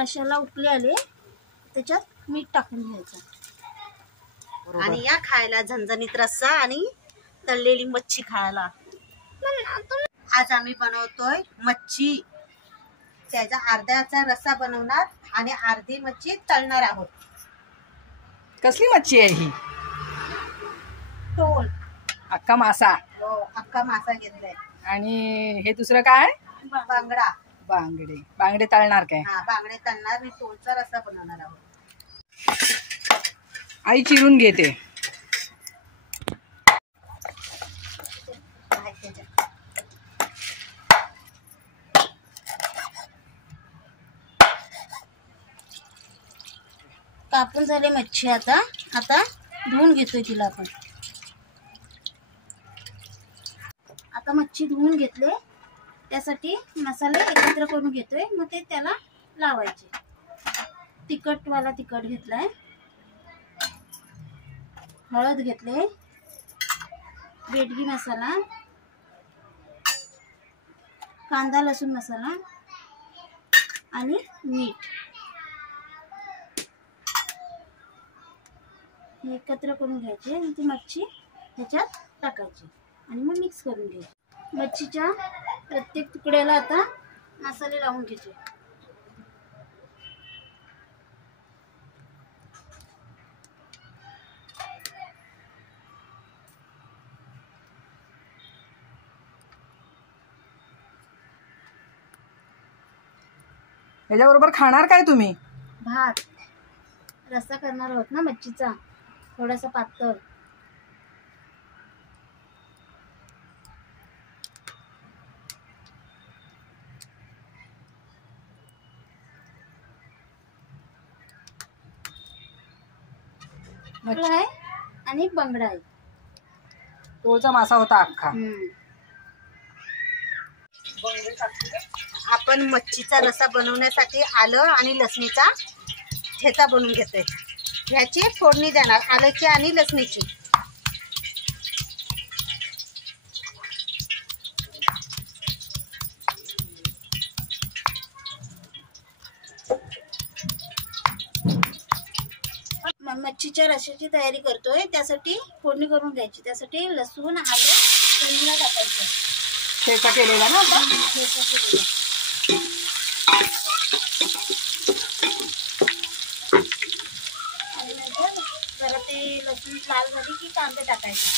रश्याला उकळी आले त्याच्यात मीठ टाकून घ्यायचं आणि या खायला झणझणीत रस्सा आणि तळलेली मच्छी खायला। आज आम्ही बनवतोय मच्छी, त्याचा अर्ध्याचा रस्सा बनवणार आणि अर्धी मच्छी तळणार आहोत। कसली मच्छी आहे ही? टोल, अख्खा मासा। हो, अख्खा मासा घेतलाय। आणि हे दुसरं काय? बांगडा। बांगडे। बांगडे तळणार काय? हा, बांगडे तळणार आणि टोलचा रस्सा बनवणार आहोत। आई चिरून घेते। कापून झाले मच्छी। आता धुवून घेतोय तिला आपण। आता मच्छी धुवून घेतले, त्यासाठी मसाले एकत्र करून घेतोय, मग ते त्याला लावायचे। तिखटवाला तिखट घेतलाय, हळद घेतले, बेडगी मसाला, कांदा लसूण मसाला आणि मीठ हे एकत्र करून घ्यायचे आणि ती मच्छी ह्याच्यात टाकायची आणि मग मिक्स करून घ्यायची। मच्छीच्या प्रत्येक तुकड्याला आता मसाले लावून घ्यायचे। याच्याबरोबर खाणार काय तुम्ही? भात। रस्सा करणार आहोत ना मच्छीचा, थोडासा पातळ। आहे आणि बांगडा आहे। टोळचा मासा होता अख्खा। आपण मच्छीचा रस्सा बनवण्यासाठी आलं आणि लसणीचा ठेचा बनवून घेतोय। ह्याची फोडणी देणार, आल्याची आणि लसणीची। मच्छीच्या रश्याची तयारी करतोय, त्यासाठी फोडणी करून घ्यायची। त्यासाठी लसूण, आलं, फोडणीला टाकायचं। ठेचा केलेला ना आता? ठेचा केलेला। आणि नंतर जरा ते लसूण लाल झाली की कांदे टाकायचे।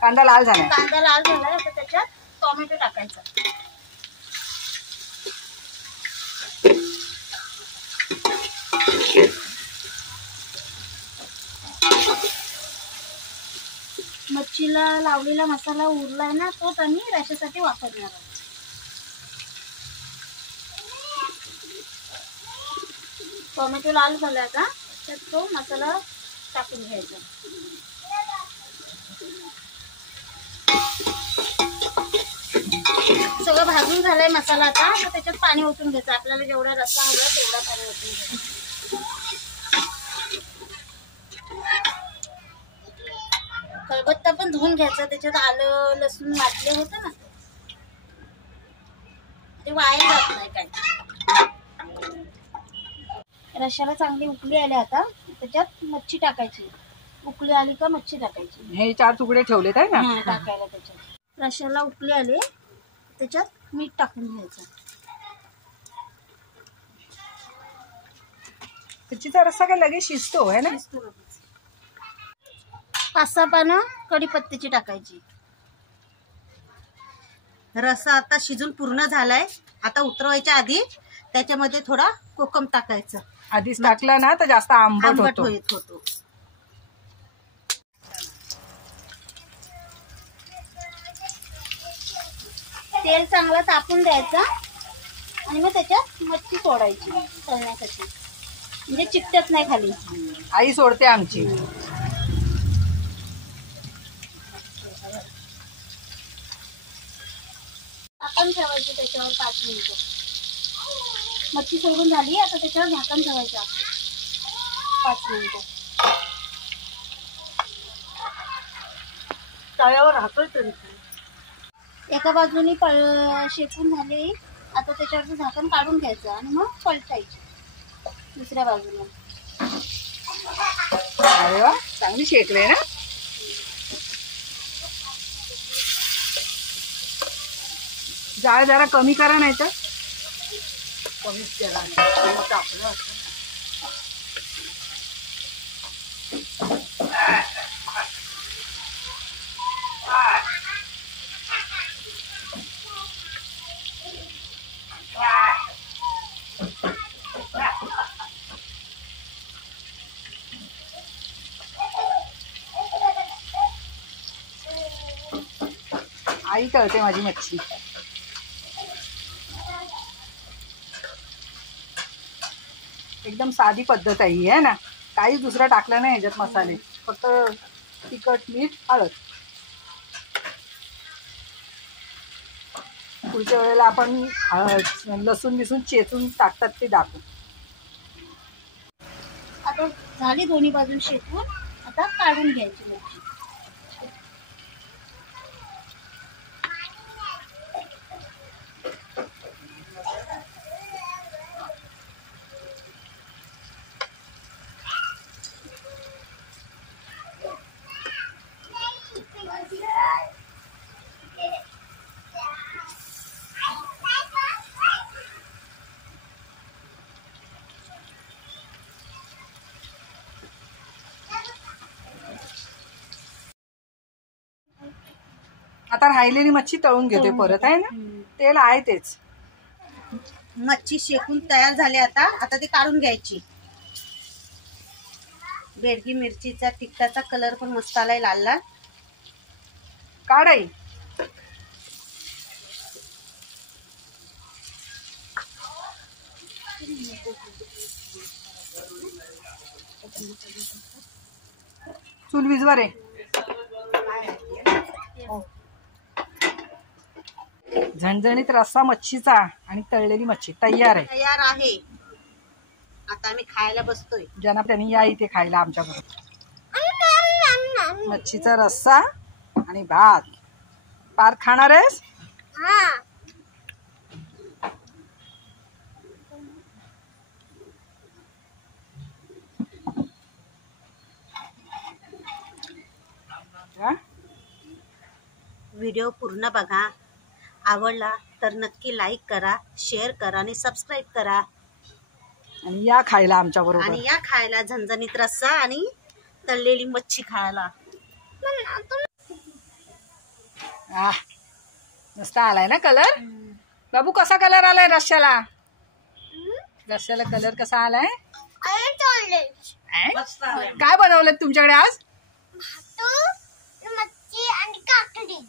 कांदा लाल झाला। कांदा लाल झाला तर त्याच्यात टोमॅटो टाकायचा। मच्छीला लावलेला मसाला उरलाय ना, तोच आम्ही रश्यासाठी वापरणार आहोत। टोमॅटो लाल झाला का त्यात तो मसाला टाकून घ्यायचा। सगळं भाजून झालाय मसाला आता, तर त्याच्यात पाणी ओतून घ्यायचं। आपल्याला जेवढा रस्सा हवा तेवढा पाणी ओतून घ्यायचं। खलबत्ता पण धुवून घ्यायचा, त्याच्यात आलं लसूण वाटले होते ना, ते वाया जात नाही काय। रश्याला चांगली उकळी आली, आता त्याच्यात मच्छी टाकायची। उकळी आली का मच्छी टाकायची। हे 4 तुकडे ठेवलेत आहे ना टाकायला त्याच्यात। रश्याला उकळी आली त्याच्यात मीठ टाकून घ्यायचं। मच्छीचा रस्सा काय लगेच शिजतो है ना? 5-6 पानं कढीपत्त्याची टाकायची। रस्सा आता शिजून पूर्ण झालाय। आता उतरवायच्या आधी त्याच्यामध्ये थोडा कोकम टाकायचं। आधीच टाकला ना तर जास्त आंबट होतो। तेल चांगलं तापून द्यायचं आणि मग त्याच्यात मच्छी सोडायची तळण्यासाठी, म्हणजे चिकटत नाही खाली। आई सोडते आमची। झाकण ठेवायचं त्याच्यावर 5 मिनिटं। मच्छी सोडून झाली, आता त्याच्यावर झाकण ठेवायचं 5 मिनिटं। तव्यावर राहतोय तरी एका बाजूनी शेकून झाले. आता त्याच्यावरचं झाकण काढून घ्यायचं आणि मग पलटायचे दुसऱ्या बाजूला. अरे वा, चांगली शेकले ना. जाळ जरा कमी करा, नाही तर कमीच केला. आई तळते माझी मच्छी. एकदम साधी पद्धत आहे ही, आहे ना. काहीच दुसरं टाकलं नाही ह्याच्यात मसाले, फक्त तिखट, मीठ, हळद. पुढच्या वेळेला आपण लसूण बिसून चेचून टाकतात ते दाखवू. आता झाली दोन्ही बाजून शेकून. आता काढून घ्यायची मच्छी. आता राहिलेली मच्छी तळून घेते परत, आहे ना. तेल आहे तेच. मच्छी शेकून तयार झाली. आता ते काढून घ्यायची. बेडगी मिरचीचा तिखटाचा कलर पण मस्त आलाय, लाल लाल. काढाई. चूल विजवा रे. झणझणीत रस्सा मच्छीचा आणि तळलेली मच्छी तयार आहे. तयार आहे. आता आम्ही खायला बसतोय. ज्यांना त्यांनी या इथे खायला आमच्याबरोबर. मच्छीचा रस्सा आणि भात. पार खाणार आहेस? व्हिडिओ पूर्ण बघा. आवडला तर नक्की लाईक करा, शेअर करा आणि सबस्क्राईब करा. आणि या खायला आमच्या बरोबर. आणि या खायला झणझणीत रस्सा आणि तळलेली मच्छी खायला. मस्त आलाय ना कलर. बाबू कसा कलर आलाय रश्श्याला? रश्श्याला कलर कसा आलाय? काय बनवलं तुमच्याकडे आज? मच्छी आणि काकडी.